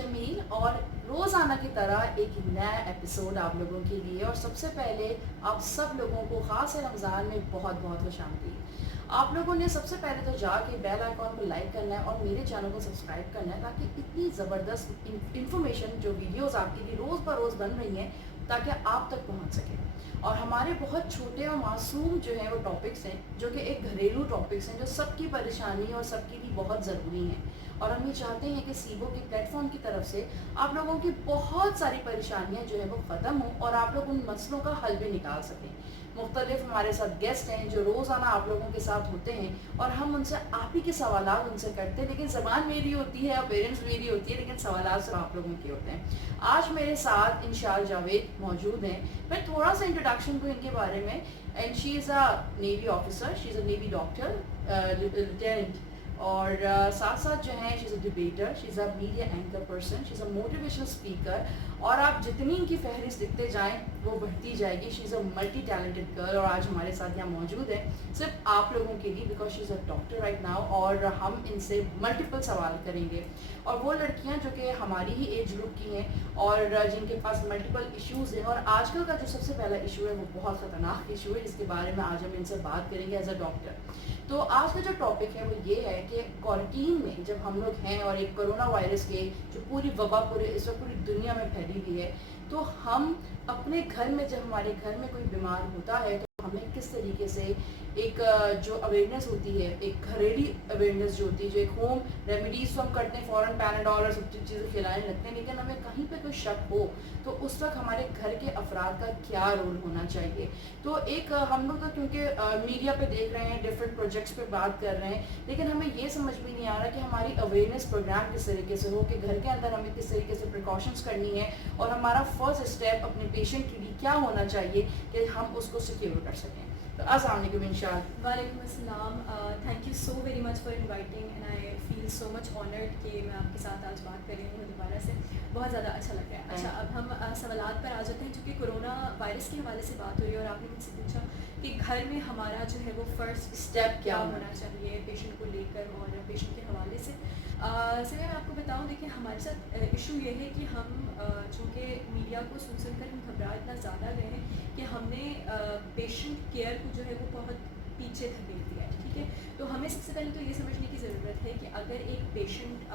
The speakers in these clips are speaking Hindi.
जमील और रोज़ाना की तरह एक नया एपिसोड आप लोगों के लिए। और सबसे पहले आप सब लोगों को ख़ास रमज़ान में बहुत बहुत खुशामदीद। आप लोगों ने सबसे पहले तो जाके बेल आइकॉन को लाइक करना है और मेरे चैनल को सब्सक्राइब करना है, ताकि इतनी ज़बरदस्त इंफॉर्मेशन जो वीडियोस आपके लिए रोज़ बरोज़ बन रही हैं ताकि आप तक पहुंच सके। और हमारे बहुत छोटे और मासूम जो हैं वो टॉपिक्स हैं, जो कि एक घरेलू टॉपिक्स हैं, जो सबकी परेशानी और सबके लिए बहुत ज़रूरी हैं। और हम ये चाहते हैं कि सीबो के प्लेटफॉर्म की तरफ से आप लोगों की बहुत सारी परेशानियां जो है वो ख़त्म हो और आप लोग उन मसलों का हल भी निकाल सकें। मुख्तलिफ हमारे साथ गेस्ट हैं जो रोज़ाना आप लोगों के साथ होते हैं और हम उनसे आप ही के सवालात उनसे करते हैं, लेकिन ज़बान मेरी होती है और पेरेंट्स मेरी होती है, लेकिन सवालात सिर्फ आप लोगों के होते हैं। आज मेरे साथ इंशाल जावेद मौजूद हैं। मैं थोड़ा सा इंट्रोडक्शन दूँ इनके बारे में। And she is a navy officer, she is a navy doctor, lieutenant. और साथ साथ जो है she is a debater, she is a media anchor person, she is a motivational speaker. और आप जितनी इनकी फहरिस्त लिखते जाएं वो बढ़ती जाएगी। She is a multi talented girl और आज हमारे साथ यहाँ मौजूद है सिर्फ आप लोगों के लिए, because she is a doctor right now. और हम इनसे मल्टीपल सवाल करेंगे। और वो लड़कियाँ जो कि हमारी ही एज ग्रुप की हैं और जिनके पास मल्टीपल इश्यूज़ हैं, और आजकल का जो सबसे पहला इशू है वो बहुत ख़तरनाक इशू है, जिसके बारे में आज हम इनसे बात करेंगे एज अ डॉक्टर। तो आज का जो टॉपिक है वो ये है कि क्वारंटीन में जब हम लोग हैं और एक कोरोना वायरस के जो पूरी वबा पूरे इस वक्त पूरी दुनिया में फैली हुई है, तो हम अपने घर में जब हमारे घर में कोई बीमार होता है तो हमें किस तरीके से एक जो अवेयरनेस होती है, एक घरेलू अवेयरनेस जो होती है, जो एक होम रेमेडीज तो हम करते हैं, फ़ौरन पैनाडॉल और सब चीज़ें खिलाने लगते हैं, लेकिन हमें कहीं पे कोई शक हो तो उस वक्त हमारे घर के अफराद का क्या रोल होना चाहिए। तो एक हम लोग तो क्योंकि मीडिया पे देख रहे हैं, डिफरेंट प्रोजेक्ट्स पे बात कर रहे हैं, लेकिन हमें ये समझ में नहीं आ रहा कि हमारी अवेयरनेस प्रोग्राम किस तरीके से हो, कि घर के अंदर हमें किस तरीके से प्रिकॉशंस करनी है और हमारा फर्स्ट स्टेप अपने पेशेंट के लिए क्या होना चाहिए कि हम उसको सिक्योर कर सकें। तो अस्सलाम वालेकुम इंशाअल्लाह। वालेकुम अस्सलाम। Thank you so very much for inviting and I feel so much honoured कि मैं आपके साथ आज बात कर रही हूँ दोबारा से। बहुत ज़्यादा अच्छा लग रहा है। अच्छा, अब हम सवालात पर आ जाते हैं, चूँकि कोरोना वायरस के हवाले से बात हो रही है और आपने मुझसे पूछा कि घर में हमारा जो है वो फ़र्स्ट स्टेप क्या होना चाहिए पेशेंट को लेकर और पेशेंट के हवाले से। मैं आपको बताऊं, देखिए हमारे साथ इशू ये है कि हम चूँकि मीडिया को सुन सुनकर हम घबरा इतना ज़्यादा गए हैं कि हमने पेशेंट केयर को जो है वो बहुत पीछे धकेल दिया है। ठीक है, तो हमें सबसे पहले तो ये समझने की ज़रूरत है कि अगर एक पेशेंट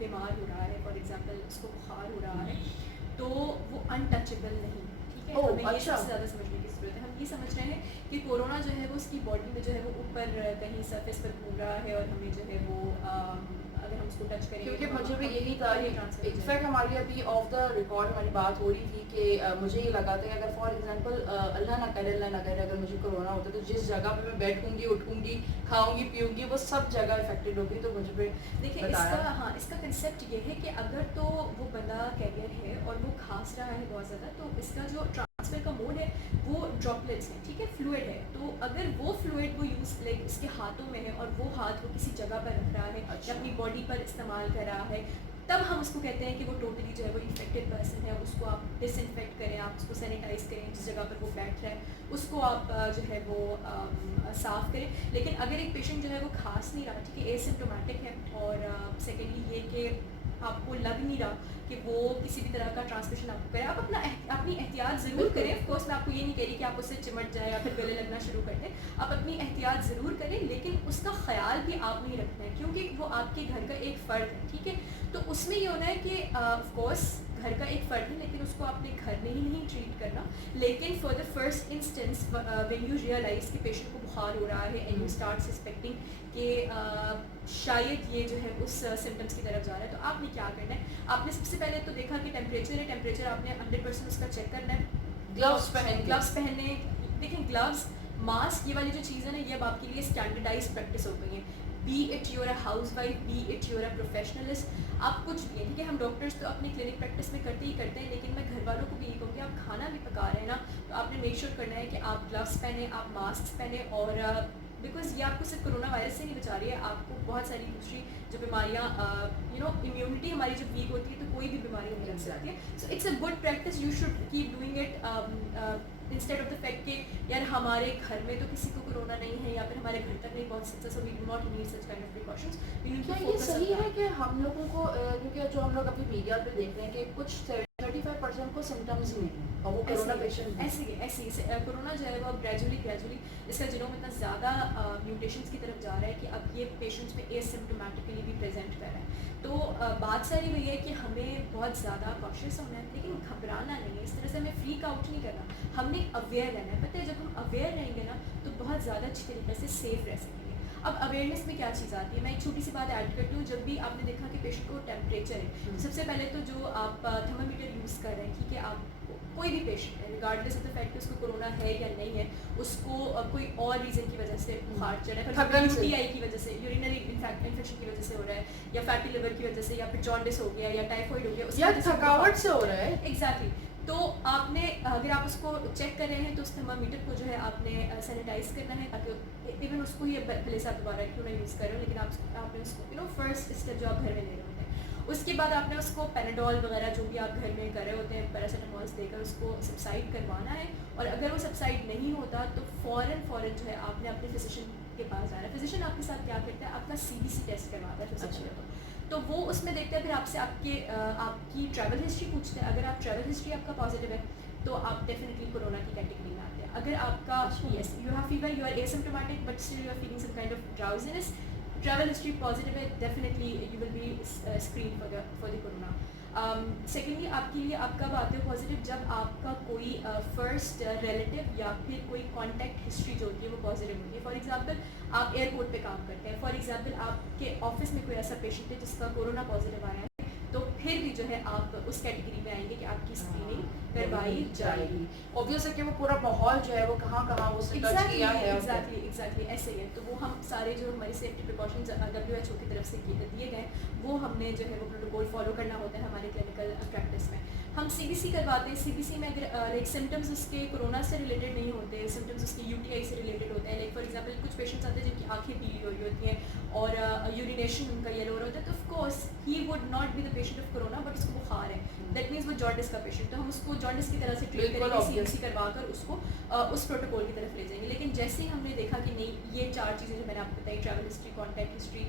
बीमार हो रहा है, फॉर एग्ज़ाम्पल उसको बुखार हो रहा है, तो वो अनटचेबल नहीं। ठीक है, हमें ये सबसे ज़्यादा समझने की ज़रूरत है। हम ये समझ रहे हैं कि कोरोना जो है वो उसकी बॉडी में जो है वो ऊपर कहीं सरफेस पर घूम रहा है और हमें जो है वो अगर हम उसको टच करेंगे, क्योंकि तो मुझे भी यही था, इनफैक्ट ट्रांसफर। हमारी अभी ऑफ द रिकॉर्ड हमारी बात हो रही थी कि मुझे ये लगा था कि अगर फॉर एग्जांपल अल्लाह ना करे अगर मुझे कोरोना होता तो जिस जगह पे मैं बैठूंगी, उठूंगी, खाऊंगी, पीऊंगी, वो सब जगह इफेक्टेड होगी। तो मुझे भी देखिए इसका कंसेप्ट ये है कि अगर तो वो बंदा कैरियर है और वो खांस रहा है बहुत ज़्यादा, तो इसका जो ट्रांसफ़र का मोड है वो ड्रॉपलेट्स है। ठीक है, फ्लूइड है, तो अगर वो फ्लूइड वो यूज़ लाइक उसके हाथों में है और वो हाथ वो किसी जगह पर रख रहा है या अपनी बॉडी पर इस्तेमाल कर रहा है, तब हम उसको कहते हैं कि वो टोटली जो है वो इन्फेक्टेड पर्सन है। उसको आप डिसइंफेक्ट करें, आप उसको सैनिटाइज करें, जिस जगह पर वो बैठ रहा है उसको आप जो है वो साफ़ करें। लेकिन अगर एक पेशेंट जो है वो खांस नहीं रहा, ठीक है, एसिम्प्टोमेटिक है, और सेकेंडली ये कि आपको लग नहीं रहा कि वो किसी भी तरह का ट्रांसमिशन आपको करे, आप अपनी एहतियात ज़रूर करें। ऑफ कोर्स मैं आपको ये नहीं कह रही कि आप उससे चिमट जाए या फिर गले लगना शुरू कर दें। आप अपनी एहतियात ज़रूर करें, लेकिन उसका ख्याल भी आप नहीं रखना है, क्योंकि वो आपके घर का एक फ़र्द है। ठीक है, तो उसमें ये होना है कि ऑफ कोर्स घर का एक फ़र्द है, लेकिन उसको आपने घर में ही नहीं ट्रीट करना। लेकिन for the first instance when you realise कि पेशेंट को बुखार हो रहा है एंड यू स्टार्ट सस्पेक्टिंग कि शायद ये जो है उस सिम्टम्स की तरफ जा रहा है, तो आपने क्या करना है? आपने सबसे पहले तो देखा कि टेम्परेचर है, टेम्परेचर आपने 100% उसका चेक करना है। ग्लव्स पहनने। देखें, ग्लव्स, मास्क, ये वाली जो चीज़ है ना, ये अब आपके लिए स्टैंडर्डाइज प्रैक्टिस हो गई है। B it you're a house wife, B it you're a professionalist, आप कुछ भी है। ठीक है, हम डॉक्टर्स तो अपनी क्लिनिक प्रैक्टिस में करते ही करते हैं, लेकिन मैं घर वालों को भी यही कहूँगी, आप खाना भी पका रहे हैं ना, तो आपने मेक श्योर करना है कि आप ग्लव्स पहने, आप मास्क पहने। और बिकॉज ये आपको सिर्फ कोरोना वायरस से नहीं बचा रही है, आपको बहुत सारी दूसरी जो बीमारियाँ इम्यूनिटी हमारी जब वीक होती है तो कोई भी बीमारी होने लग जाती है। So it's a good practice, you should keep doing it instead of the fact कि यार हमारे घर में तो किसी को कोरोना नहीं है या फिर हमारे घर तक नहीं पहुंच सकता, so we do not need such kind of precautions, we need क्या टू ये फोकस सही ऑन है कि हम लोगों को क्योंकि जो हम लोग अभी मीडिया पे देख रहे हैं कि कुछ 35% को सिम्टम्स ही नहीं है और वो कोरोना पेशेंट है। ऐसे कोरोना जो है वो अब ग्रेजुअली इसका जीनोम इतना ज़्यादा म्यूटेशंस की तरफ जा रहा है कि अब ये पेशेंट्स में एसिम्प्टोमेटिकली भी प्रेजेंट कर रहा है। तो बात सारी वही है कि हमें बहुत ज़्यादा कॉशियस होना है, लेकिन घबराना नहीं है, इस तरह से हमें फ्रीक आउट नहीं करना, हमने अवेयर रहना है। पता है जब हम अवेयर रहेंगे ना तो बहुत ज़्यादा अच्छी तरीके से सेफ रह सकेंगे। अब अवेयरनेस में क्या चीज़ आती है, मैं एक छोटी सी बात ऐड करती हूँ। जब भी आपने देखा कि पेशेंट को टेम्परेचर है, तो सबसे पहले तो जो आप थर्मामीटर यूज़ कर रहे हैं, ठीक है, आप कोई भी पेशेंट है रिगार्डलेस ऑफ द फैक्ट कि उसको कोरोना है या नहीं है, उसको कोई और रीज़न की वजह से बुखार चढ़ रहा है, थकन से, यूटीआई की वजह से, यूरिनरी इन्फेक्शन की वजह से हो रहा है, या फैटी लिवर की वजह से, या फिर जॉन्डिस हो गया, या टाइफाइड हो गया, उसकी या वजह से थकावट से हो रहा है। एग्जैक्टली। तो आपने अगर आप उसको चेक कर रहे हैं तो उस थर्मामीटर को जो है आपने सैनिटाइज करना है, ताकि इवन उसको ही पहले से आप दोबारा क्यों ना यूज़ कर रहे हो, लेकिन आपने उसको फर्स्ट स्टेप जो आप घर में ले रहे होते हैं, उसके बाद आपने उसको पेनाडोल वगैरह जो भी आप घर में कर रहे होते हैं, पैरासीटामोल्स देकर उसको सबसाइड करवाना है। और अगर वो सबसाइड नहीं होता तो फ़ौरन जो है आपने अपने फिजिशियन के पास जाना है। फिजिशियन आपके साथ क्या करता है, आपका CBC टेस्ट करवाता है सबसे पहले तो वो उसमें देखते हैं, फिर आपसे आपकी ट्रैवल हिस्ट्री पूछते हैं। अगर आप ट्रैवल हिस्ट्री आपका पॉजिटिव है तो आप डेफिनेटली कोरोना की कैटेगरी में आते हैं। अगर आपका yes you have fever, you are asymptomatic but still you are feeling some kind of drowsiness, travel history positive है, definitely you will be screen for the corona. Secondly आपके लिए आप कब आते हो पॉजिटिव, जब आपका कोई फर्स्ट रिलेटिव या फिर कोई कॉन्टैक्ट हिस्ट्री जो होती है वो पॉजिटिव होती है। फॉर एग्जांपल आप एयरपोर्ट पे काम करते हैं, फॉर एग्जांपल आपके ऑफिस में कोई ऐसा पेशेंट है जिसका कोरोना पॉजिटिव आया है, तो फिर भी जो है आप उस कैटेगरी में आएंगे कि आपकी स्क्रीनिंग करवाई जाएगी। ऑब्वियस है कि वो पूरा माहौल जो है वो कहाँ वो उसने टच किया है। एग्जैक्टली ऐसे ही है। तो वो हम सारे जो हमारी सेफ्टी प्रिकॉशंस WHO की तरफ से दिए गए वो हमने जो है वो प्रोटोकॉल फॉलो करना होता है हमारे क्लिनिकल प्रैक्टिस में। हम CBC करवाते हैं। CBC में अगर लाइक सिम्टम्स उसके कोरोना से रिलेटेड नहीं होते, सिम्टम्स उसके UTI से रिलेटेड होते हैं। लाइक फॉर एग्जांपल कुछ पेशेंट्स आते हैं जिनकी आंखें पीली हो रही होती हैं और यूरिनेशन उनका येलो हो रहा होता है, तो of course he would not be the patient of corona, but उसको बुखार है, दैट मीन्स वो जॉन्डिस का पेशेंट, तो हम उसको जॉन्डिस की तरह से ट्रीट करेंगे, CBC करवाकर उसको उस प्रोटोकॉल की तरफ ले जाएंगे। लेकिन जैसे ही हमने देखा कि नहीं ये 4 चीज़ें जो मैंने आपको बताई, travel history, contact history,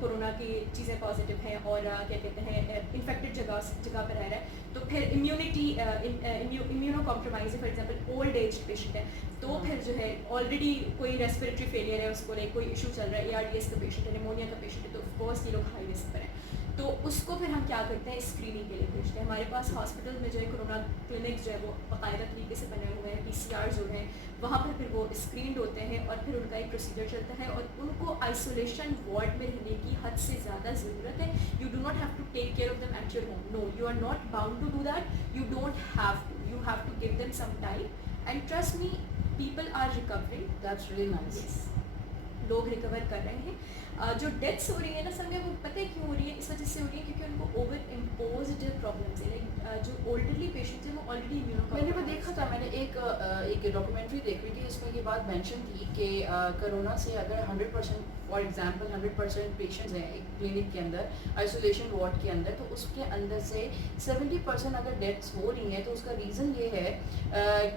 corona की चीज़ें पॉजिटिव हैं और क्या कहते हैं इन्फेक्टेड जगह पर रह रहा है, तो फिर इम्यूनिटी इम्यूनो कॉम्प्रोमाइज है, for example old age patient है, तो फिर जो है ऑलरेडी कोई रेस्पिरेटरी फेलियर है, उसको लाइक कोई इशू चल रहा है, ARDS का पेशेंट है, निमोनिया का पेशेंट है, तो ऑफकोर्स ये लोग हाई रिस्क पर हैं। तो उसको फिर हम क्या करते हैं, स्क्रीनिंग के लिए भेजते हैं। हमारे पास हॉस्पिटल में जो है कोरोना क्लिनिक जो है वो बाकायदा तरीके से बने हुए हैं, PCR जो हैं वहाँ पर फिर वो स्क्रीन्ड होते हैं और फिर उनका एक प्रोसीजर चलता है और उनको आइसोलेशन वार्ड में रहने की हद से ज़्यादा ज़रूरत है। You do not have to take care of them at your home, no you are not bound to do that, you don't have to, you have to give them some time and trust me people are recovering, that's really nice. लोग रिकवर कर रहे हैं। जो डेथ्स हो रही है ना समय, वो पता है क्यों हो रही है, इस वजह से हो रही है क्योंकि उनको ओवर इम्पोज्ड प्रॉब्लम्स है। लाइक जो ओल्डरली पेशेंट्स हैं वो ऑलरेडी मैंने वो देखा था, मैंने एक डॉक्यूमेंट्री देख रही थी, इसमें ये बात मेंशन थी कि कोरोना से अगर 100% फॉर एग्जांपल 100% पेशेंट्स हैं एक क्लिनिक के अंदर आइसोलेशन वार्ड के अंदर, तो उसके अंदर से 70% अगर डेथ्स हो रही हैं तो उसका रीज़न ये है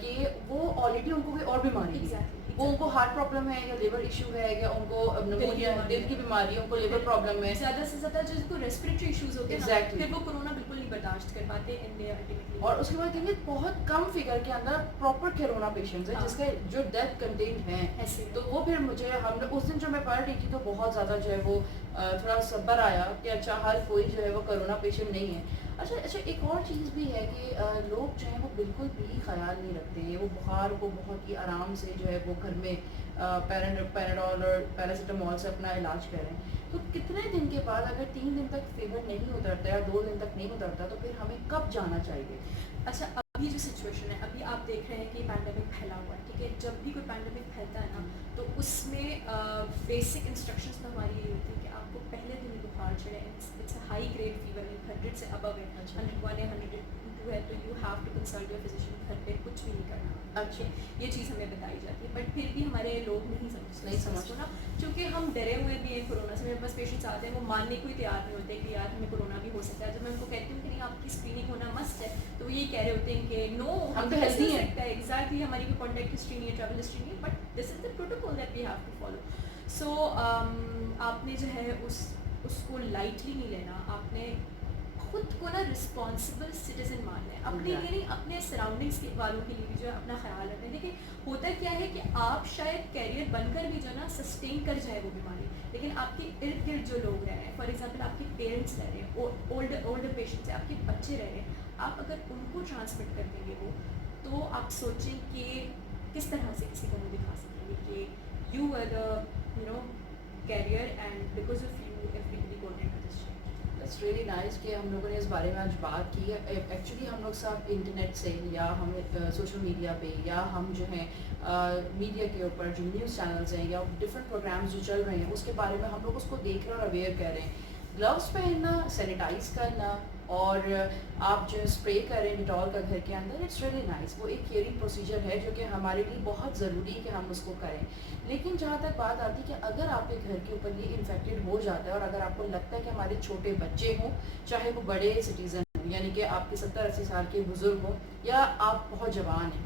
कि वो ऑलरेडी उनको कोई और बीमारी है, वो उनको हार्ट प्रॉब्लम है या लिवर इशू है या उनको निमोनिया दिल की बीमारी है, उनको लिवर प्रॉब्लम है, ज़्यादा से ज़्यादा जिनको रेस्पिरेटरी इश्यूज होते हैं Exactly. फिर वो कोरोना बिल्कुल नहीं बर्दाश्त कर पाते एंड दे अल्टीमेटली। और उसके बाद देखिए बहुत कम फिगर के अंदर प्रॉपर कोरोना पेशेंट्स हैं हाँ। जिसके जो डेथ कंटेंट हैं, ऐसे तो वो फिर मुझे हमने उस दिन जो मैं पढ़ रही थी तो बहुत ज़्यादा जो है वो थोड़ा सब्र आया कि अच्छा हर कोई जो है वो कोरोना पेशेंट नहीं है। अच्छा एक और चीज़ भी है कि लोग जो हैं वो बिल्कुल भी ख्याल नहीं रखते हैं, वो बुखार को बहुत ही आराम से जो है वो घर में पैराडोल और पैरासीटामोल से अपना इलाज कर रहे हैं। तो कितने दिन के बाद अगर 3 दिन तक फीवर नहीं उतरता या 2 दिन तक नहीं उतरता तो फिर हमें कब जाना चाहिए? अच्छा अभी जो सिचुएशन है, अभी आप देख रहे हैं कि पैंडेमिक फैला हुआ है, ठीक है, जब भी कोई पैंडेमिक फैलता है ना तो उसमें बेसिक इंस्ट्रक्शंस तो हमारी ये होती है कि आपको पहले दिन ही बुखार चढ़े, it's a high grade fever, 100 से अबव है, अच्छा 101 है, 102 है, तो you have to consult your physician, घर पे कुछ भी नहीं करना। अच्छा ये चीज़ हमें बताई जाती है, बट फिर भी हमारे लोग नहीं समझते नहीं इस चीज़ को ना, क्योंकि हम डरे हुए भी हैं कोरोना से। मेरे पास पेशेंट्स आते हैं, वो मानने को ही तैयार नहीं होते कि यार हमें कोरोना भी हो सकता है। जब मैं उनको कहती हूँ कि नहीं आपकी स्क्रीनिंग होना मस्ट है, तो वो ये कह रहे होते हैं कि नो हम तो healthy हैं। सकता है, एग्जैक्टली हमारी कोई कॉन्टैक्ट हिस्ट्री नहीं है, ट्रैवल हिस्ट्री नहीं है, but this is the protocol that we have to follow. So आपने जो है उसको लाइटली नहीं लेना, आपने खुद को ना रिस्पॉन्सिबल सिटीजन मानना है, अपने लिए नहीं, अपने सराउंडिंग्स के वालों के लिए भी जो है अपना ख्याल रखना है। देखिए होता क्या है कि आप शायद कैरियर बनकर भी जो है ना सस्टेन कर जाए वो बीमारी, लेकिन आपके इर्द गिर्द जो लोग रह रहे हैं, फॉर एग्जांपल आपके पेरेंट्स रह रहे हैं, ओल्डर पेशेंट्स हैं, आपके बच्चे रह रहे हैं, आप अगर उनको ट्रांसमिट कर देंगे वो, तो आप सोचें कि किस तरह से किसी को मुँह दिखा सकेंगे कि you are the you know carrier and because of you everybody got into this change. It's really nice कि हम लोगों ने इस बारे में आज बात की है। एक्चुअली हम लोग सब इंटरनेट से या हम सोशल मीडिया पे या हम जो हैं मीडिया के ऊपर जो न्यूज़ चैनल्स हैं या डिफरेंट प्रोग्राम्स जो चल रहे हैं उसके बारे में हम लोग उसको देख रहे हैं और अवेयर कर रहे हैं। ग्लव्स पहनना, सैनिटाइज करना और आप जो स्प्रे करें डिटॉल का घर के अंदर, इट्स रियली नाइस। वो एक केयरिंग प्रोसीजर है जो कि हमारे लिए बहुत ज़रूरी है कि हम उसको करें। लेकिन जहाँ तक बात आती है कि अगर आपके घर के ऊपर ये इन्फेक्टेड हो जाता है और अगर आपको लगता है कि हमारे छोटे बच्चे हों, चाहे वो बड़े सिटीज़न हों, यानी कि आपके 70-80 साल के बुज़ुर्ग हों या आप बहुत जवान हैं,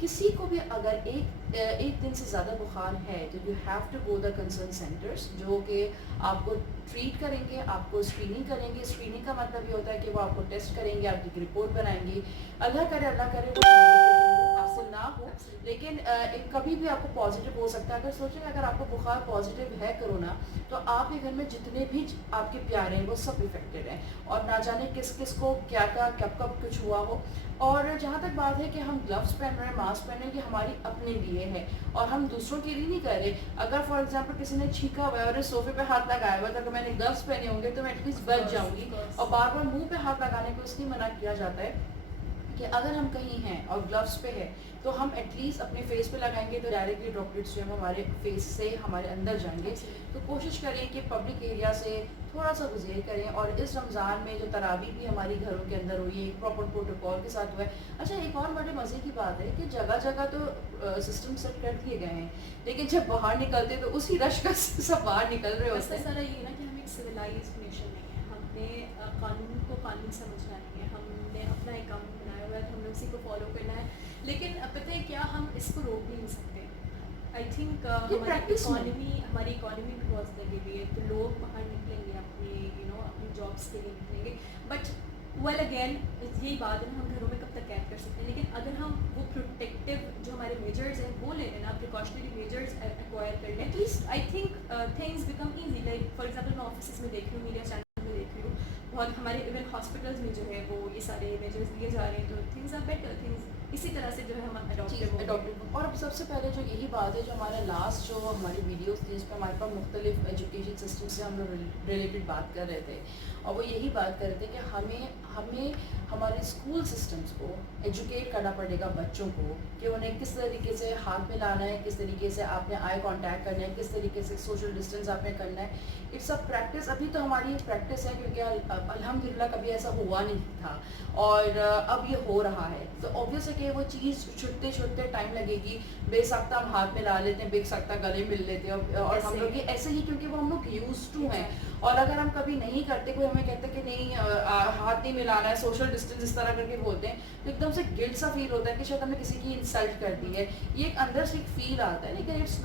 किसी को भी अगर एक दिन से ज़्यादा बुखार है तो you have to go the concern centres, जो कि आपको ट्रीट करेंगे, आपको स्क्रीनिंग करेंगे। स्क्रीनिंग का मतलब ये होता है कि वो आपको टेस्ट करेंगे, आपकी एक रिपोर्ट बनाएंगे। अल्लाह करे वो आपसे ना हो, लेकिन कभी भी आपको पॉजिटिव हो सकता है। अगर सोचें अगर आपको बुखार पॉजिटिव है कोरोना, तो आपके घर में जितने भी आपके प्यारे हैं वो सब इफेक्टेड हैं और ना जाने किस किस को क्या क्या कब कब कुछ हुआ हो। और जहाँ तक बात है कि हम ग्लव्स पहन रहे हैं, मास्क पहन रहे हैं, कि हमारी अपने लिए है और हम दूसरों के लिए नहीं कर रहे। अगर फॉर एग्जांपल किसी ने छींका हुआ है और इस सोफे पे हाथ लगाया हुआ है, तो अगर मैंने ग्लव्स पहने होंगे तो मैं एटलीस्ट बच जाऊंगी। और बार बार मुंह पे हाथ लगाने को इसलिए मना किया जाता है कि अगर हम कहीं हैं और ग्लव्स पे है तो हम एटलीस्ट अपने फेस पे लगाएंगे तो डायरेक्टली ड्रॉपलेट्स जो है हमारे फेस से हमारे अंदर जाएंगे। तो कोशिश करें कि पब्लिक एरिया से थोड़ा सा गुजेर करें। और इस रमज़ान में जो तरावी भी हमारी घरों के अंदर हुई है, एक प्रॉपर प्रोटोकॉल के साथ हुआ है। अच्छा, एक और बड़े मज़े की बात है कि जगह जगह तो सिस्टम सेट कर दिए गए हैं, लेकिन जब बाहर निकलते तो उसी रश का सब बाहर निकल रहे होते हैं। सारा ये ना कि हम एक सिविलाइज्ड नेशन नहीं है, हमने कानून को कानून समझना नहीं है, हमने अपना एक कानून बनाया हुआ है तो हमें उसी को फॉलो करना है। लेकिन पता है क्या, हम इसको रोक भी नहीं सकते। आई थिंक हमारी इकॉनमी भी बहुत ज़्यादा गिरी है, तो लोग बाहर निकलेंगे अपने अपनी जॉब्स के लिए निकलेंगे। बट वेल अगेन यही बात है ना, हम घरों में कब तक कैद कर सकते हैं, लेकिन अगर हम वो प्रोटेक्टिव जो हमारे मेजर्स हैं वो ले लेना, प्रिकॉशनरी मेजर्स एक्वायर कर लें, at least I think things become easy. Like for example मैं ऑफिस में देख रही हूँ, मीडिया चैनल में देख रही हूँ, बहुत हमारे इवन हॉस्पिटल्स में जो है वो ये सारे मेजर्स लिए जा रहे हैं, तो थिंग्स आर बेटर, थिंग्स इसी तरह से जो है हम अडॉप्टेड। और अब सबसे पहले जो यही बात है, जो हमारा लास्ट जो हमारी वीडियोस थी, इस पर हमारे पास मुख्तलिफ एजुकेशन सिस्टम से हम लोग रिलेटेड बात कर रहे थे और वो यही बात कर रहे थे कि हमें हमारे स्कूल सिस्टम्स को एजुकेट करना पड़ेगा बच्चों को, कि उन्हें किस तरीके से हाथ मिलाना है, किस तरीके से आपने आई कांटेक्ट करना है, किस तरीके से सोशल डिस्टेंस आपने करना है। It's a practice. अभी तो हमारी प्रैक्टिस है क्योंकि अल्हम्दुलिल्लाह कभी ऐसा हुआ नहीं था और अब ये हो रहा है। तो ऑब्वियस है कि वो चीज़ छुटते छुटते टाइम लगेगी। बेसख्ता हम हाथ मिला लेते हैं, बेसख्ता गले मिल लेते हैं और हम लोग ऐसे ही, क्योंकि वो हम लोग यूज टू हैं। और अगर हम कभी नहीं करते, कोई हमें कहते कि नहीं हाथ नहीं मिलाना है, सोशल डिस्टेंस इस तरह करके बोलते हैं, तो एकदम से गिल्ट सा फील होता है कि शायद हमने किसी की इंसल्ट कर दी है। ये एक अंदर से एक फील आता है, लेकिन it's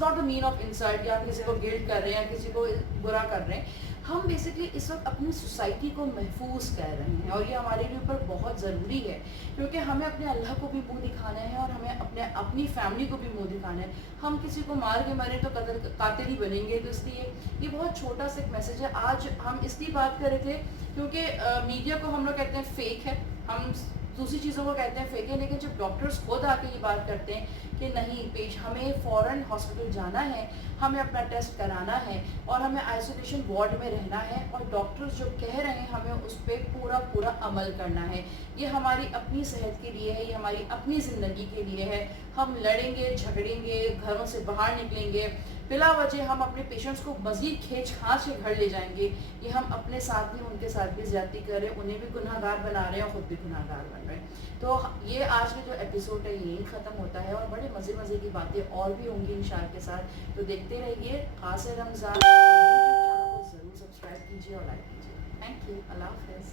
not the mean of insult या हम किसी को गिल्ट कर रहे हैं या किसी को बुरा कर रहे हैं। हम बेसिकली इस वक्त अपनी सोसाइटी को महफूज कर रहे हैं और ये हमारे लिए ऊपर बहुत ज़रूरी है, क्योंकि हमें अपने अल्लाह को भी मुंह दिखाना है और हमें अपनी फैमिली को भी मुंह दिखाना है। हम किसी को मार के मरे तो कातिल ही बनेंगे। तो इसलिए ये बहुत छोटा सा एक मैसेज है। आज हम इसलिए बात कर रहे थे क्योंकि मीडिया को हम लोग कहते हैं फेक है, हम दूसरी चीज़ों को कहते हैं फेंकें, लेकिन जब डॉक्टर्स खुद आके ये बात करते हैं कि नहीं पेश हमें फ़ौरन हॉस्पिटल जाना है, हमें अपना टेस्ट कराना है और हमें आइसोलेशन वार्ड में रहना है और डॉक्टर्स जो कह रहे हैं हमें उस पर पूरा पूरा अमल करना है, ये हमारी अपनी सेहत के लिए है, ये हमारी अपनी ज़िंदगी के लिए है। हम लड़ेंगे, झगड़ेंगे, घरों से बाहर निकलेंगे, बिला वजह हम अपने पेशेंट्स को मज़ीद खींच खांच के घर ले जाएंगे, ये हम अपने साथ भी उनके साथ भी ज़्यादती कर रहे हैं, उन्हें भी गुनहगार बना रहे हैं और ख़ुद भी गुनहगार बन रहे हैं। तो ये आज का जो एपिसोड है यही ख़त्म होता है और बड़े मज़े मज़े की बातें और भी होंगी इंशाअल्लाह के साथ। तो देखते रहिए ख़ास रमज़ान, यूट्यूब चैनल को ज़रूर सब्सक्राइब कीजिए और लाइक कीजिए। थैंक यू, अल्लाह हाफ़िज़।